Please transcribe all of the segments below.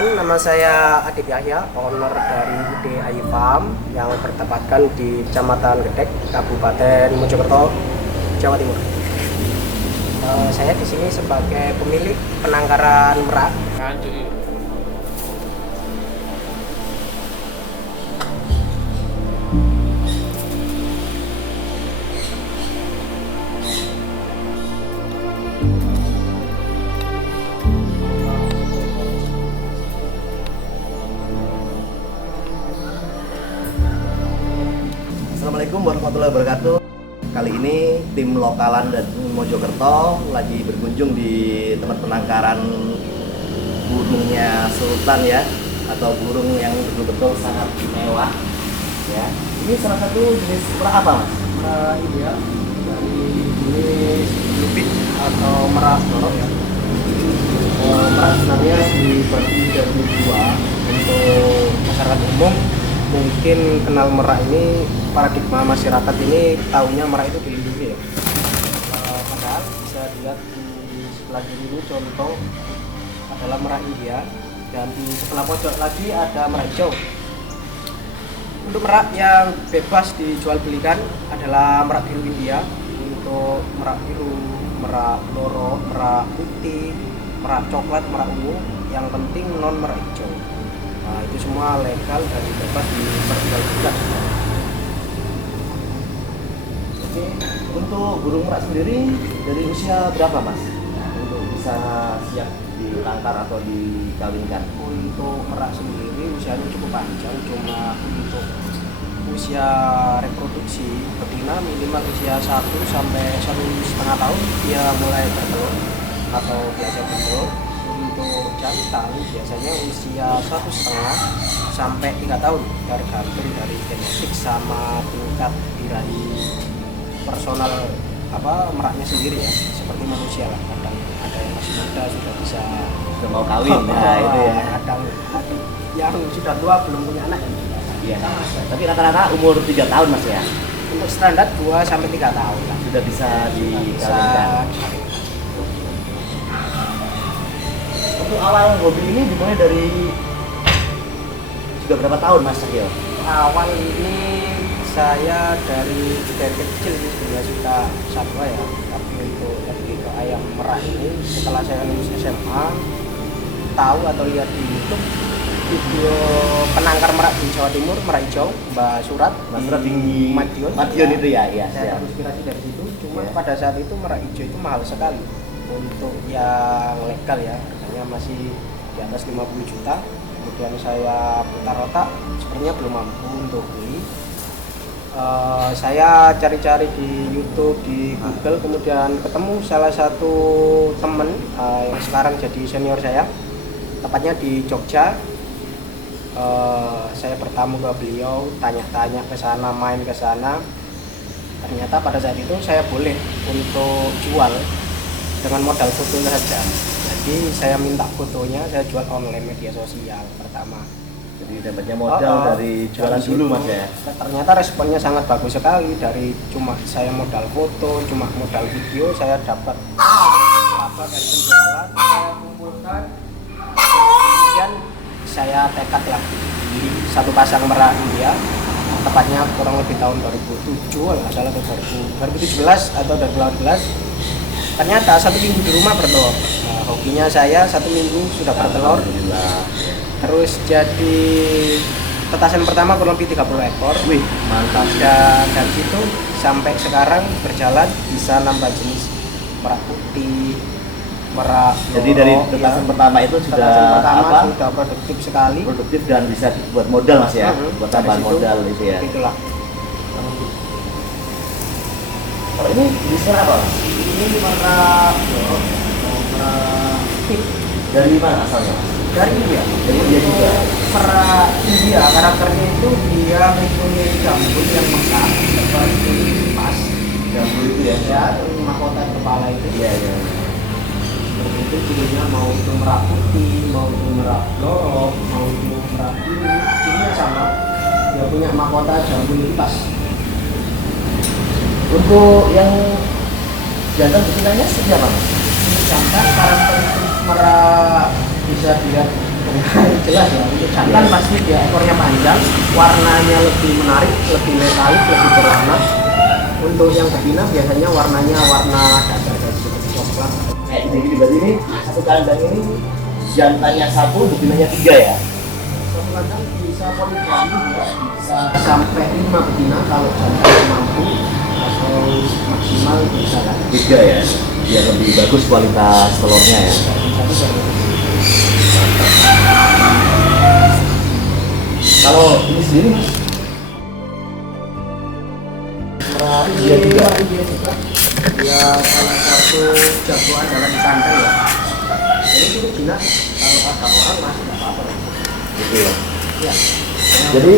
Perkenalkan, nama saya Adik Yahya, owner dari UD Ayu Farm yang bertempatkan di Kecamatan Gedek, Kabupaten Mojokerto, Jawa Timur. Saya di sini sebagai pemilik penangkaran merak. Assalamualaikum warahmatullahi wabarakatuh. Kali ini tim lokalan dan Mojokerto lagi berkunjung di tempat penangkaran burungnya Sultan ya, atau burung yang betul-betul sangat mewah ya. Ini salah satu jenis merak apa, Mas? Merak India dari jenis lupit atau merak lorok ya. Merak sebenarnya dibagi dari dua. Untuk masyarakat umum mungkin kenal merak ini, paradigma masyarakat ini tahunya merak itu dilindungi ya. Padahal bisa dilihat di sebelah kiri ini contoh adalah merak India, dan di sebelah pojok lagi ada merak hijau. Untuk merak yang bebas dijual belikan adalah merak biru India. Untuk merak biru, merak lorok, merak putih, merak coklat, merak ungu, yang penting non merak hijau. Nah, itu semua legal dan bebas diperjualbelikan. Oke, untuk burung merak sendiri dari usia berapa, Mas? Untuk bisa siap ditangkar atau dikawinkan? Untuk merak sendiri usianya cukup panjang, cuma untuk usia reproduksi betina minimal usia 1 sampai 1,5 tahun dia mulai bertelur atau biasa bertelur. Untuk jantan biasanya usia 1,5 sampai 3 tahun, tergantung dari genetik sama tingkat birahi personal meraknya sendiri ya. Seperti manusia lah, kadang ada yang masih muda sudah mau kawin ya, itu ya. Kadang yang sudah tua belum punya anak. Iya. Tapi rata-rata umur 3 tahun, Mas ya. Untuk standar 2 sampai 3 tahun lah. Sudah bisa dikawinkan. Untuk awal hobi ini dimulai dari sudah berapa tahun, Mas Cahyo? Awal ini saya dari kecil sebenarnya suka satwa ya, tapi untuk lebih ke ayam merah ini setelah saya lulus SMA, tahu atau lihat di YouTube video penangkar merak di Jawa Timur, merak hijau, Mbak Surat di Madiun itu ya. Saya terinspirasi dari situ. Cuma ya. pada saat itu merak hijau itu mahal sekali untuk yang legal ya, harganya masih di atas 50 juta. Kemudian saya putar otak, sebenarnya belum mampu untuk beli. Saya cari-cari di YouTube, di Google, kemudian ketemu salah satu teman yang sekarang jadi senior saya, tepatnya di Jogja. Saya bertamu ke beliau, tanya-tanya ke sana, main ke sana. Ternyata pada saat itu saya boleh untuk jual dengan modal fotonya saja. Jadi saya minta fotonya, saya jual online media sosial pertama. Jadi dapatnya modal dari jualan dulu, Mas ya. Ternyata responnya sangat bagus sekali. Dari cuma saya modal foto, cuma modal video, saya dapat laba dari penjualan. Saya kumpulkan, kemudian saya tekad lah beli satu pasang merak India, tepatnya kurang lebih tahun 2007 kalau nggak salah, atau 2017 atau 2018. Ternyata 1 minggu di rumah bertelur. Nah, hobinya saya 1 minggu sudah bertelur. Terus jadi tetasan pertama kurang lebih 30 ekor. Wih, mantap. Dan dari situ sampai sekarang berjalan bisa nambah jenis merak putih, merak. Jadi dari tetasan pertama itu sudah sudah produktif sekali. Produktif dan bisa buat modal, Mas ya. Buat tambahan modal itu ya. Itulah. Kalau ini bisa apa? Ini merak tip. Dari mana asalnya, Mas? Dari India. Dari India juga. Merak India karakternya itu dia mempunyai jambul yang mekar seperti pas. Jambul itu ya. Ya, mahkota kepala itu. Iya. Seperti itu cirinya, mau itu merak putih, mau itu merak lorok, mau itu merak biru, cirinya sama. Dia punya mahkota jambul pas. Untuk yang jantan betinanya seperti apa, Mas? Jantan karakteristik merak bisa dilihat Jelas ya, untuk jantan pasti dia ekornya panjang, warnanya lebih menarik, lebih metalik, lebih berwarna. Untuk yang betina biasanya warnanya warna dasar kayak seperti coklat. Kayak gini berarti ini satu kandang ini jantannya satu, betinanya 3 ya? Satu kandang bisa poligami, bisa sampai 5 betina kalau jantan mampu, atau maksimal bisa kan. 3 ya? Biar lebih bagus kualitas telurnya ya. Kalau ini sendiri mas? Iya juga. Dia salah satu jagoan dalam kandang ya. Jadi itu betina kalau ada orang masih nggak apa-apa. Gitu ya? Ya. Jadi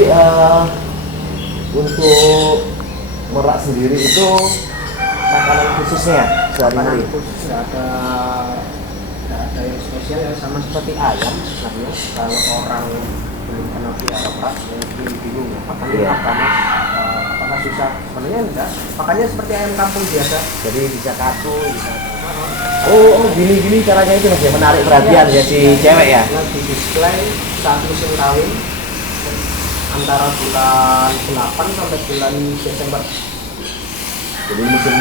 untuk merak sendiri itu makanan khususnya sehari-hari? Khusus nggak ada yang spesial ya, sama seperti ayam sebenarnya. Kalau orang belum pernah pelihara merak, mungkin bingung ya pakannya Iya. apa mas? Apakah susah? Sebenarnya enggak. Pakannya seperti ayam kampung biasa. Jadi bisa kaku, bisa Oh, gini caranya itu mas ya, menarik perhatian ya si cewek ya? Lagi display saat musim kawin antara bulan 8 sampai bulan Desember. Jadi musim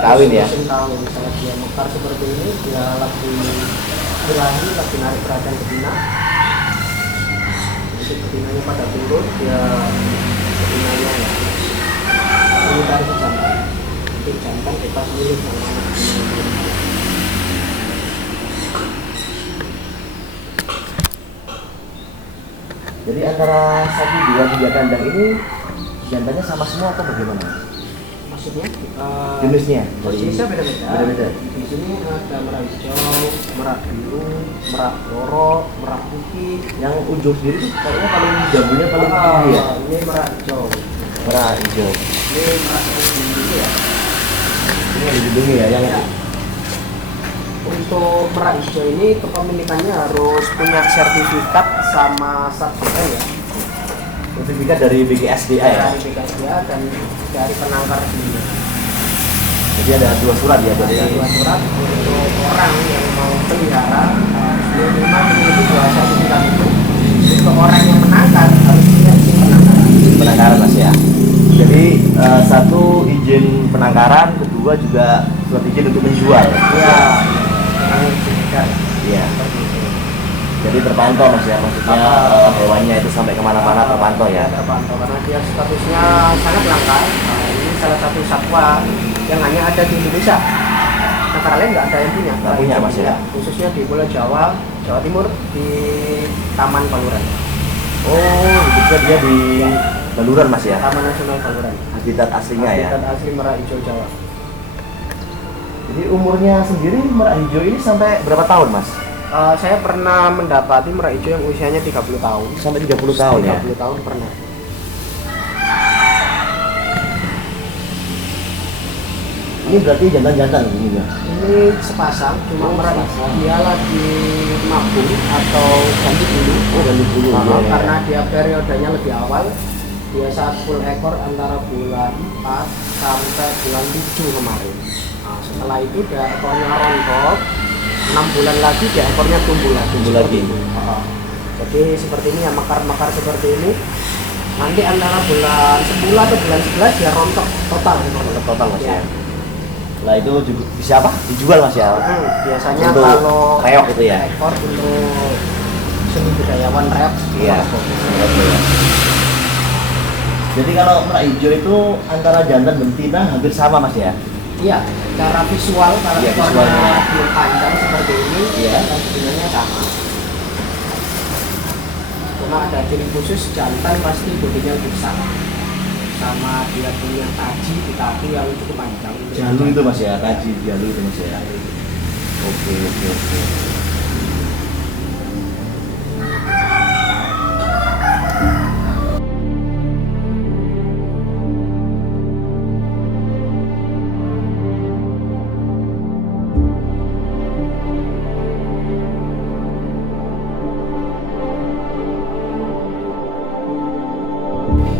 kawin ya? Musim kawin, misalnya dia mekar seperti ini, dia lagi birahi, lagi narik perhatian betina. Jadi betinanya pada turun, dia betinanya ya ini tarik ke jantan. Nanti jantan bebas milih yang mana betinanya. Jadi antara 1, 2, 3 kandang ini jantannya sama semua atau bagaimana? Maksudnya Jenisnya? jenisnya beda-beda. Beda-beda. Di sini ada merak hijau, merak biru, merak loro, merak putih. Yang ujung sendiri tuh kayaknya paling jambunya paling tinggi ya? Ini merak hijau. Merak hijau. Ini merak yang tinggi ya. Ini yang dilindungi ya? Yang Untuk merak hijau ini kepemilikannya harus punya sertifikat sama sarjana ya. sertifikat dari BGSDA ya? Dari BKSDA dan dari penangkar sendiri. Jadi ada 2 surat ya? Dari Ada 2 surat untuk orang yang mau pelihara minimal memiliki 2 sertifikat itu. Untuk orang yang menangkar harus punya izin penangkaran. penangkaran mas ya? Jadi 1 izin penangkaran, kedua juga surat izin untuk menjual. Iya. Yang sertifikat. Iya. Jadi terpantau mas ya, maksudnya hewannya itu sampai kemana-mana terpantau ya? Terpantau karena dia statusnya sangat langka. Nah, ini salah satu satwa yang hanya ada di Indonesia. Negara lain nggak ada yang punya. Nggak punya mas ya? Khususnya di Pulau Jawa, Jawa Timur di Taman Baluran. Oh, itu dia di Baluran mas ya? Taman Nasional Baluran. Habitat aslinya ya? Habitat asli merak hijau Jawa. Jadi umurnya sendiri merak hijau ini sampai berapa tahun mas? Saya pernah mendapati merak hijau yang usianya 30 tahun. Sampai 30 tahun ya? 30 tahun pernah. Ini berarti jantan-jantan ini ya? Ini sepasang, cuma merak hijau dia lagi mabung atau ganti bulu. Oh, ganti bulu ya, ya. Karena dia periodenya lebih awal. Dia saat full ekor antara bulan 4 sampai bulan 7 kemarin. Nah, setelah itu dia ekornya rontok. 6 bulan lagi dia ekornya tumbuh lagi. Lagi. Jadi seperti ini ya, mekar-mekar seperti ini. Nanti antara bulan 10 atau bulan 11 dia rontok total. Total mas ya? Lah itu juga bisa apa? Dijual mas ya? Biasanya Untuk kalau reok itu ya? ekor untuk seni budayawan reok. Iya. Jadi kalau merak hijau itu antara jantan dan betina hampir sama mas ya? Iya, cara visual kalau Iya, ekornya visualnya. belum panjang seperti ini, Iya. dan sebenarnya sama. Cuma ada ciri khusus jantan pasti bodinya lebih besar, sama dia punya taji di kaki yang cukup panjang. Jalu itu mas ya? Kaji jalu itu mas ya? Oke.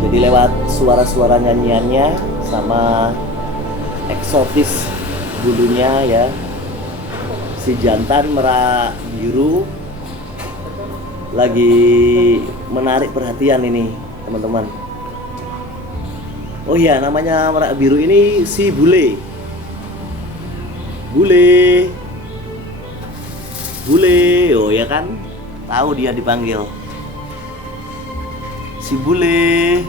Jadi lewat suara-suara nyanyiannya sama eksotis bulunya ya, si jantan merak biru lagi menarik perhatian ini teman-teman. Oh iya, namanya merak biru ini si bule. Bule. Bule, oh ya kan? Tahu dia dipanggil. Si bule.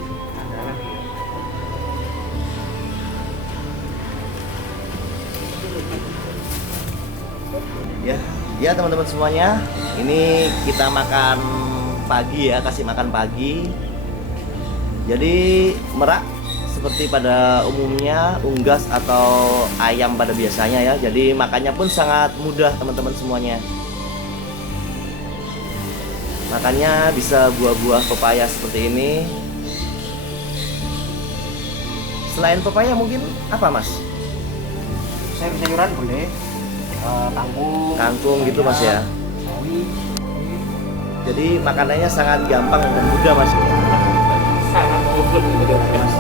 Ya, ya teman-teman semuanya. Ini kita makan pagi ya, kasih makan pagi. Jadi merak seperti pada umumnya unggas atau ayam pada biasanya ya. Jadi makannya pun sangat mudah teman-teman semuanya. Makannya bisa buah-buah pepaya seperti ini. Selain pepaya mungkin apa mas? Sayur-sayuran boleh, kangkung, Kangkung gitu mas ya. sawi, Jadi makanannya sangat gampang dan mudah mas. sangat mudah gitu mas.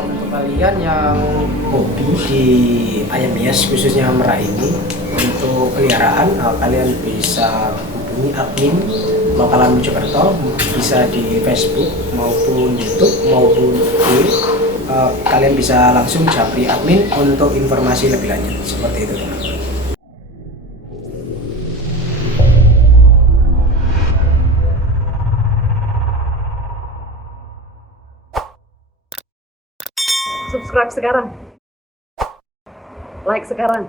Untuk kalian yang hobi di ayam hias khususnya merak ini untuk peliharaan, kalian bisa hubungi admin Lokalan Mojokerto, bisa di Facebook maupun YouTube maupun IG. Kalian bisa langsung japri admin untuk informasi lebih lanjut seperti itu teman. Subscribe sekarang. Like sekarang.